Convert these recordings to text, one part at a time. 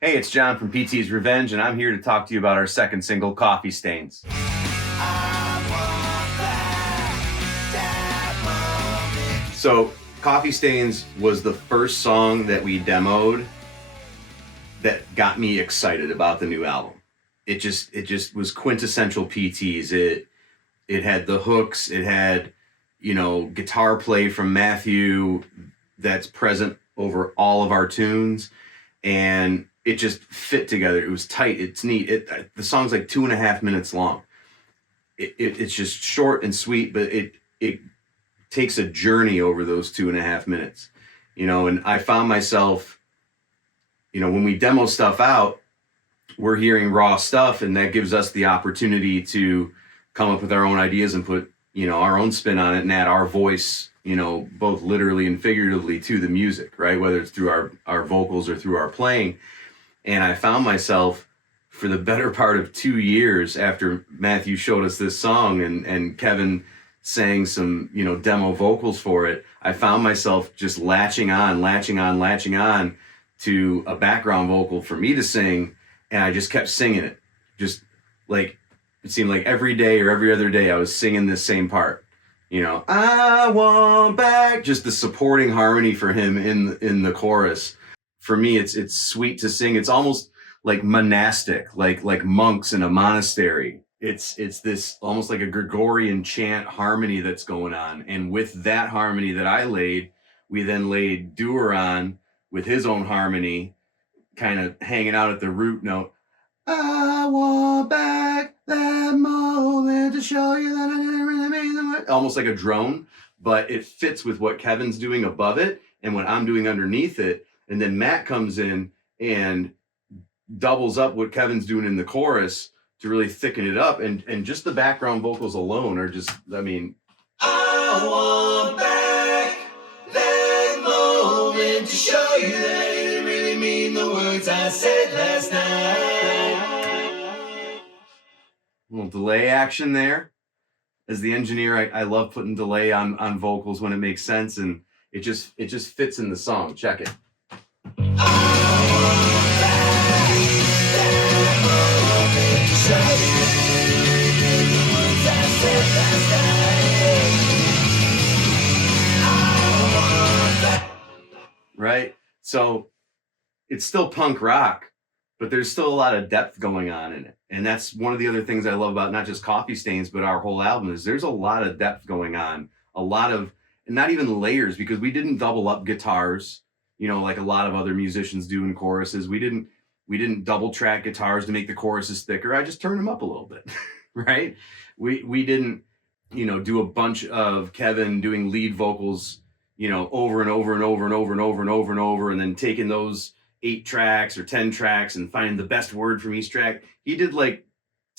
Hey, it's John from PT's Revenge, and I'm here to talk to you about our second single, Coffee Stains. So, Coffee Stains was the first song that we demoed that got me excited about the new album. It just was quintessential PTs. It had the hooks, it had, guitar play from Matthew that's present over all of our tunes, and it just fit together. It was tight. It's neat. The song's like 2.5 minutes long. It's just short and sweet, but it takes a journey over those 2.5 minutes. And I found myself, when we demo stuff out, we're hearing raw stuff, and that gives us the opportunity to come up with our own ideas and put, our own spin on it and add our voice, both literally and figuratively to the music, right? Whether it's through our vocals or through our playing. And I found myself for the better part of 2 years after Matthew showed us this song and Kevin sang some, demo vocals for it, I found myself just latching on to a background vocal for me to sing. And I just kept singing it. Just like, it seemed like every day or every other day I was singing this same part. I want back, just the supporting harmony for him in the chorus. For me, it's sweet to sing. It's almost like monastic, like monks in a monastery. It's this almost like a Gregorian chant harmony that's going on. And with that harmony that I laid, we then laid Dewar on with his own harmony, kind of hanging out at the root note. I want back that moment to show you that I didn't really mean the word. Almost like a drone, but it fits with what Kevin's doing above it and what I'm doing underneath it. And then Matt comes in and doubles up what Kevin's doing in the chorus to really thicken it up. And just the background vocals alone are just, I want back that moment to show you that I didn't really mean the words I said last night. A little delay action there. As the engineer, I love putting delay on vocals when it makes sense, and it just fits in the song. Check it. Right? So it's still punk rock, but there's still a lot of depth going on in it. And that's one of the other things I love about not just Coffee Stains, but our whole album is there's a lot of depth going on. A lot of, and not even layers, because we didn't double up guitars, like a lot of other musicians do in choruses. We didn't double track guitars to make the choruses thicker. I just turned them up a little bit, right? We didn't, do a bunch of Kevin doing lead vocals, over and over and over and over and over and over and over, and then taking those 8 tracks or 10 tracks and finding the best word from each track. He did like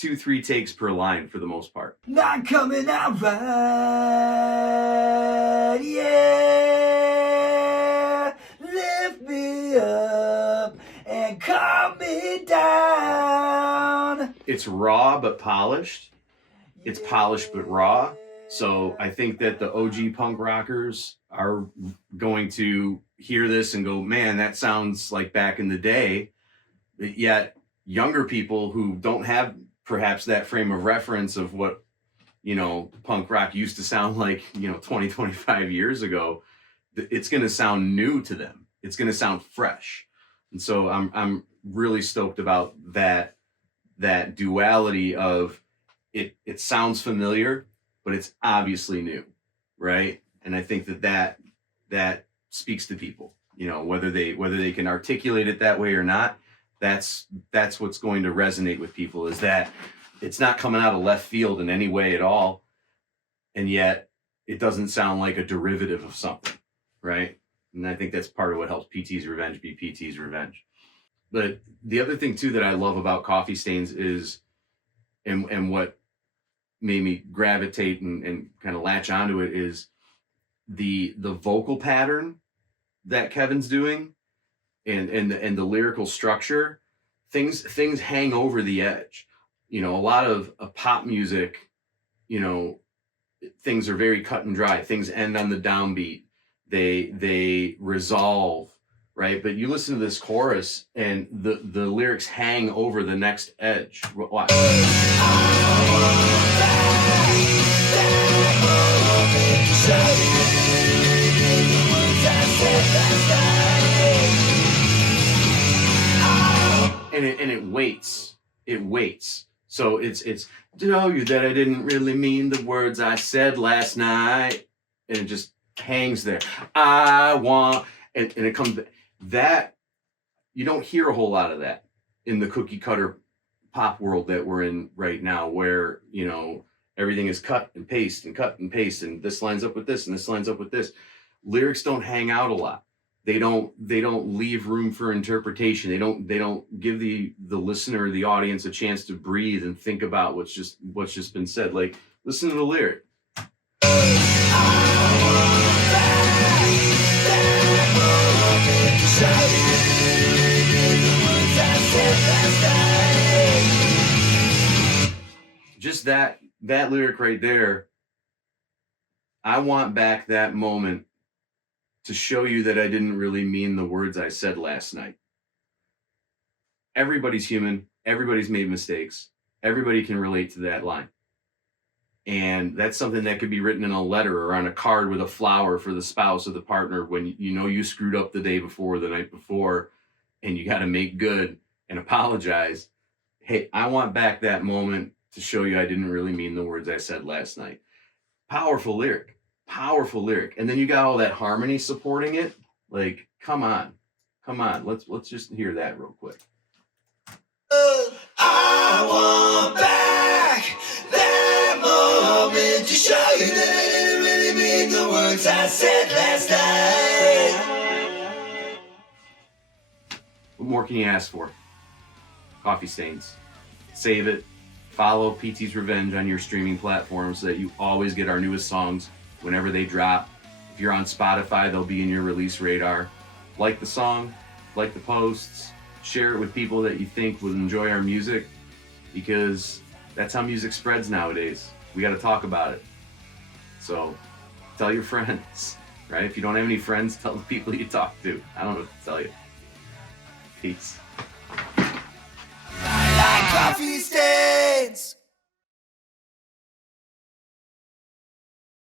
2-3 takes per line for the most part. Not coming out right, yeah. Lift me up and calm me down. It's raw but polished. It's polished but raw. So I think that the OG punk rockers are going to hear this and go, man, that sounds like back in the day. But yet younger people who don't have perhaps that frame of reference of what, punk rock used to sound like, 20, 25 years ago, it's going to sound new to them. It's going to sound fresh. And so I'm really stoked about that duality of it sounds familiar, but it's obviously new, right? And I think that speaks to people, whether they can articulate it that way or not. That's what's going to resonate with people, is that it's not coming out of left field in any way at all, and yet it doesn't sound like a derivative of something, right? And I think that's part of what helps PT's Revenge be PT's Revenge. But the other thing too that I love about Coffee Stains is, and what made me gravitate and kind of latch onto it, is the vocal pattern that Kevin's doing and the lyrical structure. Things hang over the edge. A lot of pop music, things are very cut and dry. Things end on the downbeat. They resolve, right? But you listen to this chorus and the lyrics hang over the next edge. Watch. And it waits. It waits. So it's to know you that I didn't really mean the words I said last night. And it just hangs there. I want, and it comes, that, you don't hear a whole lot of that in the cookie cutter pop world that we're in right now, where, you know, everything is cut and paste and cut and paste, and this lines up with this and this lines up with this. Lyrics don't hang out a lot. They don't leave room for interpretation. They don't give the listener, the audience, a chance to breathe and think about what's just been said. Like, listen to the lyric. Just that lyric right there. I want back that moment to show you that I didn't really mean the words I said last night. Everybody's human. Everybody's made mistakes. Everybody can relate to that line. And that's something that could be written in a letter or on a card with a flower for the spouse or the partner when you know you screwed up the day before, the night before, and you got to make good and apologize. Hey, I want back that moment to show you I didn't really mean the words I said last night. Powerful lyric. Powerful lyric. And then you got all that harmony supporting it. Like, come on. Let's just hear that real quick. I want back that moment to show you that I didn't really mean the words I said last night. What more can you ask for? Coffee Stains. Save it. Follow PT's Revenge on your streaming platform so that you always get our newest songs whenever they drop. If you're on Spotify, they'll be in your release radar. Like the song, like the posts, share it with people that you think would enjoy our music, because that's how music spreads nowadays. We got to talk about it. So tell your friends, right? If you don't have any friends, tell the people you talk to. I don't know what to tell you. Peace. I like coffee stains.